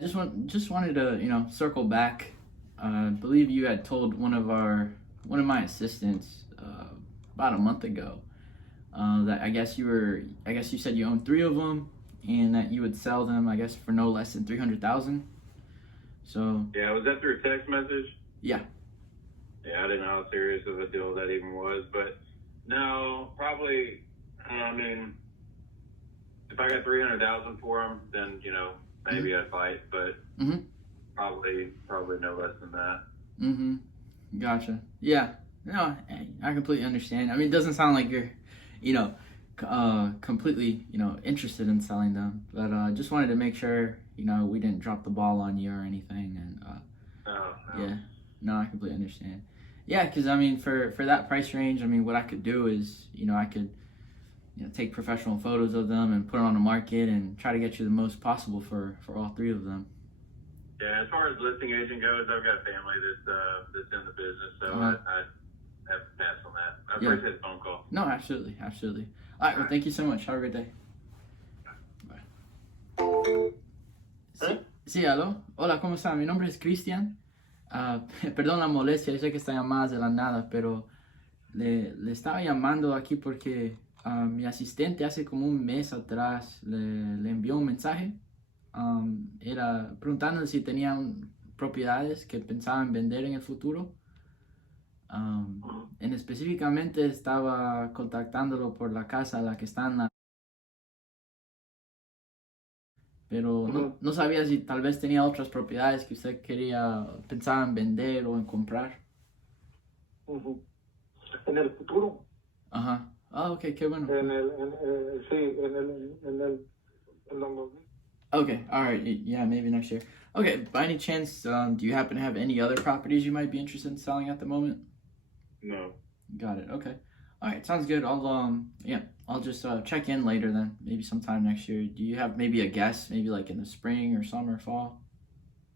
Just wanted to, circle back. I believe you had told one of my assistants about a month ago that I guess you said you own three of them and that you would sell them, I guess, for no less than 300,000. So Yeah, was that through text message? yeah. Yeah, I didn't know how serious of a deal that even was, but no, probably. I mean, if I got 300,000 for them, then maybe I'd fight, but Mhm. probably no less than that. Mhm. Gotcha. Yeah. No, I completely understand. I mean, it doesn't sound like you're, you know, completely, interested in selling them. But just wanted to make sure, we didn't drop the ball on you or anything. And No. yeah, no, I completely understand. Yeah, because I mean, for that price range, I mean, what I could do is, I could, take professional photos of them and put it on the market and try to get you the most possible for all three of them. Yeah, as far as listing agent goes, I've got family that's in the business, so Uh-huh. I have to pass on that. I Yeah. appreciate the phone call. No, absolutely, absolutely. All right, well, thank you so much. Have a great day. Bye. Sí, sí, aló. Hola, ¿cómo está? Mi nombre es Cristian. Perdón la molestia, yo sé que está llamada de la nada, pero le estaba llamando aquí porque mi asistente hace como un mes atrás le envió un mensaje. Era preguntando si tenían propiedades que pensaban vender en el futuro. En específicamente estaba contactándolo por la casa a la que están, pero no sabía si tal vez tenía otras propiedades que usted pensaba en vender o en comprar. En el futuro. Ajá. Ah, ok, qué bueno. Sí, en los Okay, all right, yeah, maybe next year. Okay, by any chance, do you happen to have any other properties you might be interested in selling at the moment? No. Got it. Okay. All right, sounds good. I'll just check in later then, maybe sometime next year. Do you have maybe a guess, maybe like in the spring or summer, fall?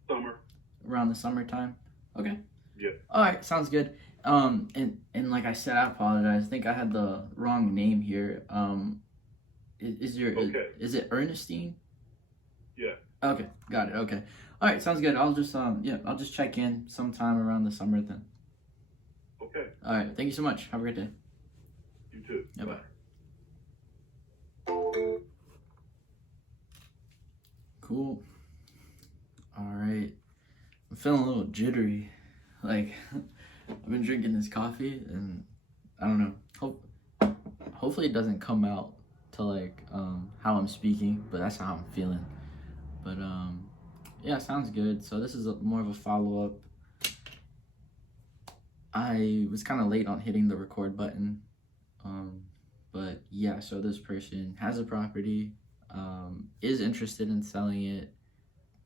Summer. Around the summertime. Okay. Yeah. All right, sounds good. And like I said, I apologize. I think I had the wrong name here. Okay. Is it Ernestine? Yeah. Okay, got it. Okay. All right, sounds good. I'll just check in sometime around the summer then. Okay. All right, thank you so much. Have a great day. You too. Yeah, bye. Cool. All right. I'm feeling a little jittery. Like, I've been drinking this coffee and I don't know. Hopefully it doesn't come out to like how I'm speaking, but that's how I'm feeling. But yeah, sounds good. So this is more of a follow-up. I was kind of late on hitting the record button. But yeah, so this person has a property, is interested in selling it,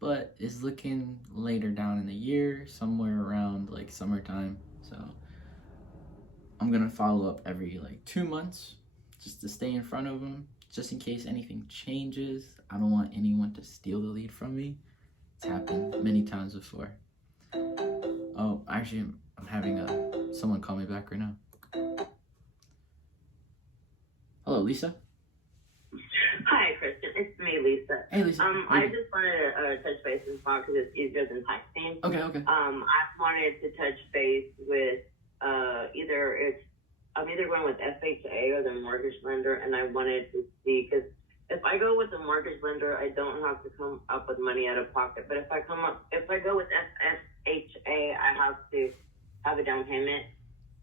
but is looking later down in the year, somewhere around like summertime. So I'm gonna follow up every like 2 months just to stay in front of them, just in case anything changes. I don't want anyone to steal the lead from me. It's happened many times before. Oh, actually, I'm having someone call me back right now. Hello, Lisa. Hi, Kristen. It's me, Lisa. Hey, Lisa. I just wanted to touch base with Bob because it's easier than texting. Okay. I wanted to touch base with I'm either going with FHA or the mortgage lender, and I wanted to see, because if I go with the mortgage lender, I don't have to come up with money out of pocket. But if I go with FHA, I have to have a down payment.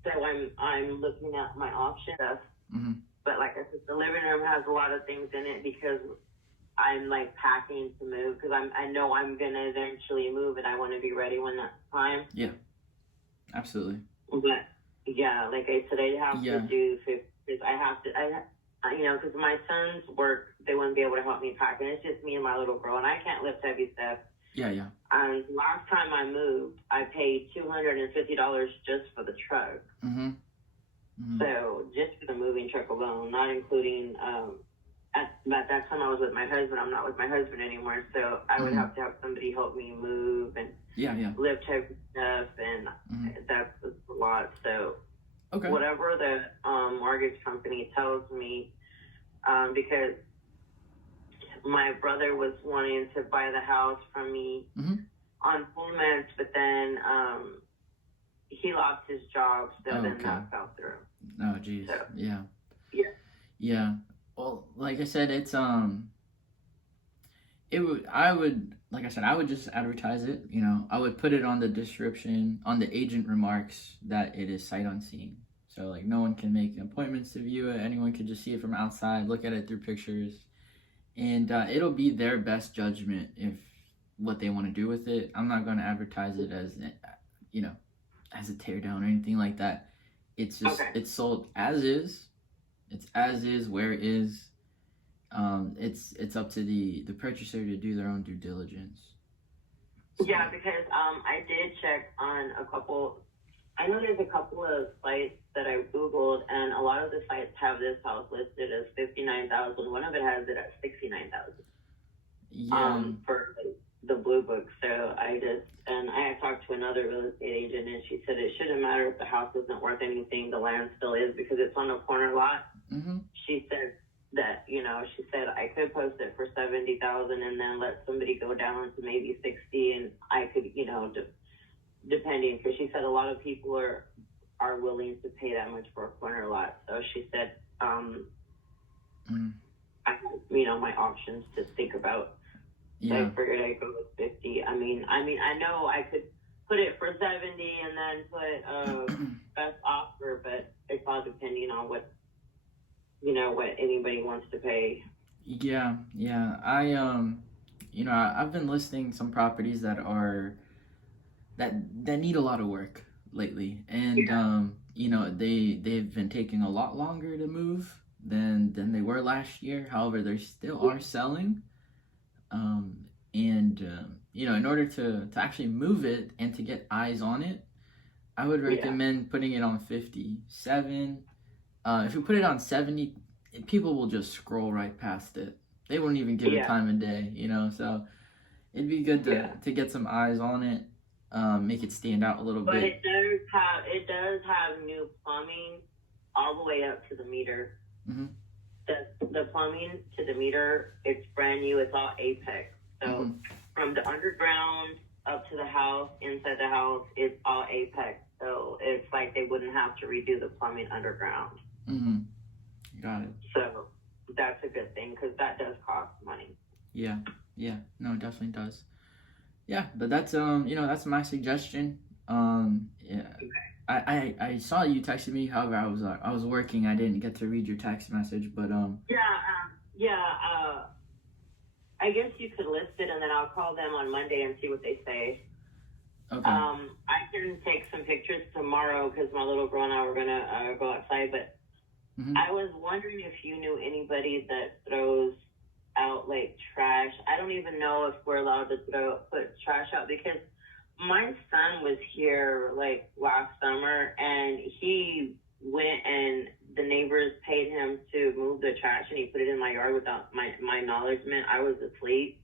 So I'm looking at my options. Mm-hmm. But like I said, the living room has a lot of things in it because I'm like packing to move, because I know I'm gonna eventually move and I want to be ready when that's time. Yeah, absolutely. But yeah, like I said, I have to do, because because my sons work, they wouldn't be able to help me pack, and it's just me and my little girl, and I can't lift heavy stuff. Yeah. And last time I moved, I paid $250 just for the truck. Mm-hmm. So just for the moving truck alone, not including, at that time I was with my husband. I'm not with my husband anymore, so I would have to have somebody help me move and lift heavy stuff, and that's a lot. So whatever the mortgage company tells me, because my brother was wanting to buy the house from me on payments, but then he lost his job, so then that fell through. Oh, geez. So, yeah. Yeah. Yeah. Well, like I said, it's I would just advertise it. You know, I would put it on the description, on the agent remarks, that it is sight unseen. So like no one can make appointments to view it. Anyone can just see it from outside, look at it through pictures, and it'll be their best judgment if what they want to do with it. I'm not going to advertise it as, you know, as a teardown or anything like that. It's just it's sold as is. It's as is, where it is. It's up to the purchaser to do their own due diligence. So. Yeah, because I did check on a couple. I know there's a couple of sites that I googled, and a lot of the sites have this house listed as $59,000. One of it has it at $69,000. Yeah. For the Blue Book. So I had talked to another real estate agent, and she said it shouldn't matter if the house isn't worth anything, the land still is, because it's on a corner lot. She said that, you know, she said I could post it for $70,000 and then let somebody go down to maybe 60, and I could, you know, depending, because she said a lot of people are willing to pay that much for a corner lot. So she said, I have, you know, my options to think about. So I figured I'd go with 50. I mean, I know I could put it for 70 and then put best offer, but it's all depending on what, you know, what anybody wants to pay. Yeah. I you know, I've been listing some properties that need a lot of work lately, and you know, they've been taking a lot longer to move than they were last year. However, they still are selling. You know, in order to actually move it and to get eyes on it, I would recommend putting it on 57. If you put it on 70, people will just scroll right past it. They won't even give it time of day, you know, so it'd be good to get some eyes on it, make it stand out a little bit. But it does have new plumbing all the way up to the meter. The plumbing to the meter, it's brand new. It's all Apex. So from the underground up to the house, inside the house, it's all Apex. So it's like they wouldn't have to redo the plumbing underground. Got it. So that's a good thing, because that does cost money. Yeah. No, it definitely does. Yeah, but that's you know, that's my suggestion. I saw you texted me. However, I was working. I didn't get to read your text message, but I guess you could list it, and then I'll call them on Monday and see what they say. Okay. I can take some pictures tomorrow, because my little girl and I were gonna go outside. But I was wondering if you knew anybody that throws out like trash. I don't even know if we're allowed to put trash out, because my son was here like last summer, and he went and the neighbors paid him to move the trash, and he put it in my yard without my acknowledgement. I was asleep.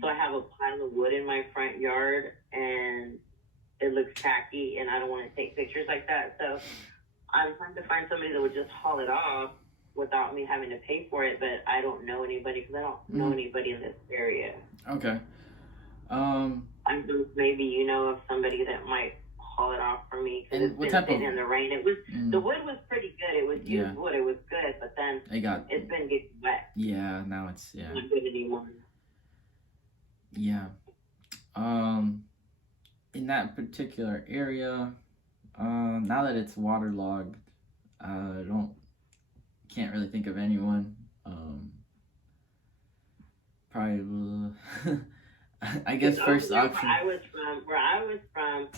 So I have a pile of wood in my front yard, and it looks tacky, and I don't want to take pictures like that. So I'm trying to find somebody that would just haul it off without me having to pay for it, but I don't know anybody, because I don't know anybody in this area. Okay. Maybe you know of somebody that might haul it off for me, because it's been sitting in the rain. It was the wood was pretty good. It was used wood. It was good, but then it's been getting wet. Yeah, now it's Not good anymore. Yeah. In that particular area, now that it's waterlogged, can't really think of anyone. Probably I guess first option. Where I was from,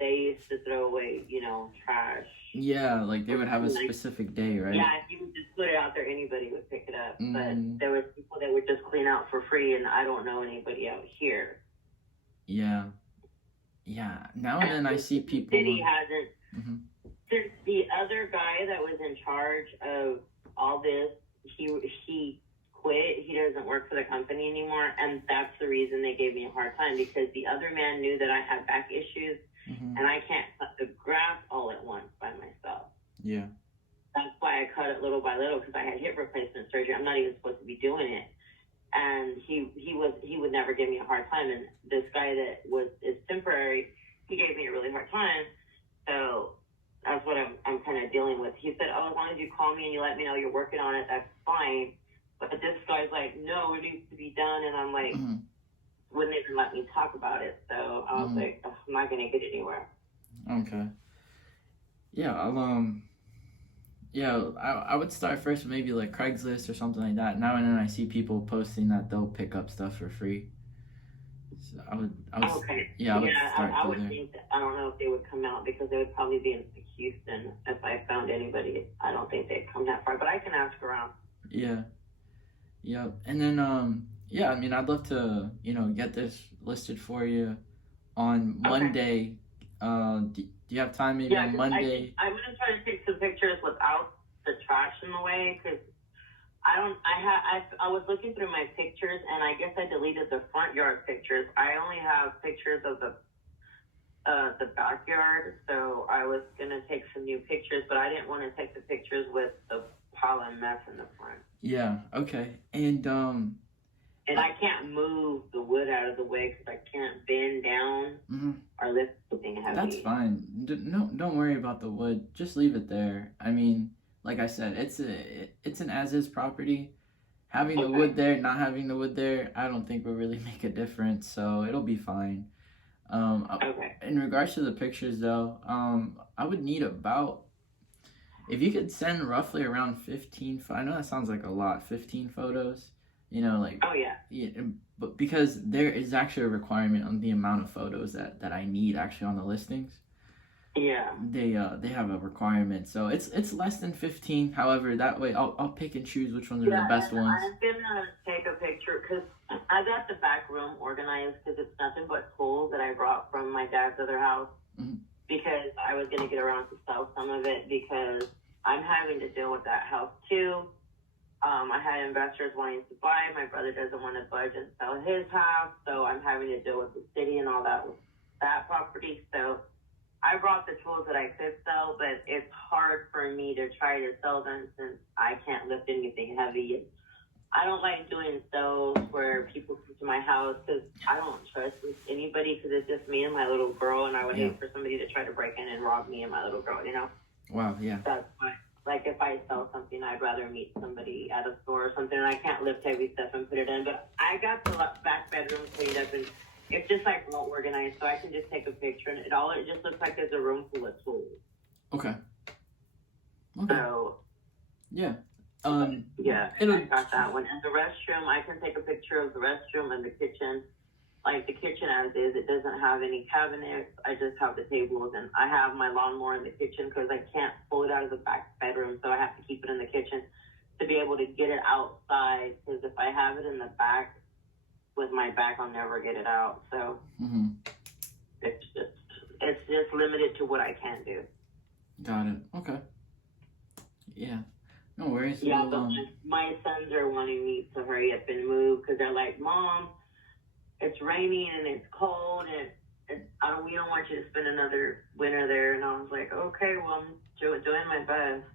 they used to throw away, you know, trash. Yeah, like they would have a specific day, right? Yeah, if you would just put it out there, anybody would pick it up. But there was people that would just clean out for free, and I don't know anybody out here. Yeah. Now and then I see people. The city hasn't. Since the other guy that was in charge of all this, he quit. He doesn't work for the company anymore, and that's the reason they gave me a hard time, because the other man knew that I had back issues, and I can't cut the grass all at once by myself. Yeah. That's why I cut it little by little, because I had hip replacement surgery. I'm not even supposed to be doing it. and he would never give me a hard time. And this guy that is temporary, he gave me a really hard time. So that's what I'm kind of dealing with. He said, "Oh, as long as you call me and you let me know you're working on it, that's fine." But this guy's like, "No, it needs to be done," and I'm like, wouldn't even let me talk about it. So I was like, I'm not gonna get anywhere. Okay. Yeah, I would start first with maybe like Craigslist or something like that. Now and then I see people posting that they'll pick up stuff for free. So I would Okay. yeah, I would start I through would there. think that, I don't know if they would come out because they would probably be in Houston. If I found anybody, I don't think they'd come that far, but I can ask around. Yeah. Yeah. And then yeah, I mean I'd love to, get this listed for you on Monday. Do you have time maybe on Monday? I'm gonna try to take some pictures without the trash in the way, because I was looking through my pictures, and I guess I deleted the front yard pictures. I only have pictures of the backyard, so I was gonna take some new pictures, but I didn't want to take the pictures with the pile of mess in the front. Yeah. Okay. And And I can't move the wood out of the way because I can't bend down or lift something heavy. that's fine. No, don't worry about the wood. Just leave it there. I mean, like I said, it's an as-is property. Having the wood there, not having the wood there, I don't think will really make a difference. So it'll be fine. In regards to the pictures, though, I would need about, if you could send roughly around 15. I know that sounds like a lot, 15 photos. But because there is actually a requirement on the amount of photos that I need actually on the listings. Yeah. They have a requirement, so it's less than 15. However, that way I'll pick and choose which ones are the best ones. I'm gonna take a picture because I got the back room organized because it's nothing but tools that I brought from my dad's other house because I was gonna get around to sell some of it because I'm having to deal with that house too. I had investors wanting to buy. My brother doesn't want to budge and sell his house, so I'm having to deal with the city and all that with that property. So I brought the tools that I could sell, but it's hard for me to try to sell them since I can't lift anything heavy. And I don't like doing sales where people come to my house because I don't trust anybody because it's just me and my little girl, and I would hate for somebody to try to break in and rob me and my little girl, Wow, yeah. That's why. Like, if I sell something, I'd rather meet somebody at a store or something, and I can't lift heavy stuff and put it in. But I got the back bedroom cleaned up, and it's just, like, well organized, so I can just take a picture, and it just looks like there's a room full of tools. Okay. So, yeah. I got that one. And the restroom, I can take a picture of the restroom and the kitchen. Like the kitchen as is, it doesn't have any cabinets. I just have the tables, and I have my lawnmower in the kitchen because I can't pull it out of the back bedroom, so I have to keep it in the kitchen to be able to get it outside. Because if I have it in the back with my back, I'll never get it out. So it's just limited to what I can do. Got it. Okay. Yeah. No worries. Yeah, but my sons are wanting me to hurry up and move because they're like, "Mom, it's raining and it's cold and we don't want you to spend another winter there." And I was like, okay, well, I'm doing my best.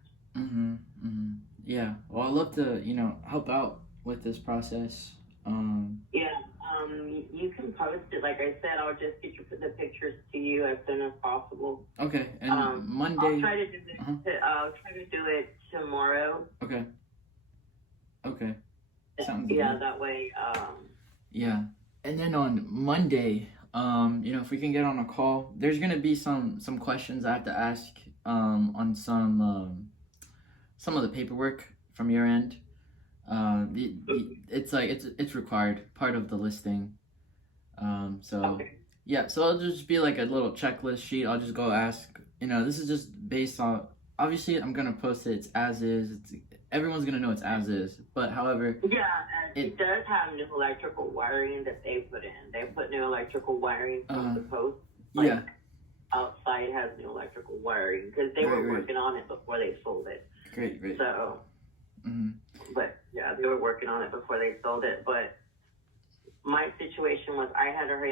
Yeah. Well, I'd love to, help out with this process. You can post it. Like I said, I'll just get the pictures to you as soon as possible. Okay. And Monday. I'll try to do it. I'll try to do it tomorrow. Okay. Sounds good. Yeah, that way. Yeah. And then on Monday, if we can get on a call, there's gonna be some questions I have to ask on some of the paperwork from your end. It's required, part of the listing. So it'll just be like a little checklist sheet. I'll just go ask. This is just based on. Obviously, I'm gonna post it. It's as is. Everyone's gonna know it's as is. But however, it does have new electrical wiring that they put in. They put new electrical wiring from the post. Outside has new electrical wiring because they were working on it before they sold it. Great. So, but yeah, they were working on it before they sold it. But my situation was I had to hurry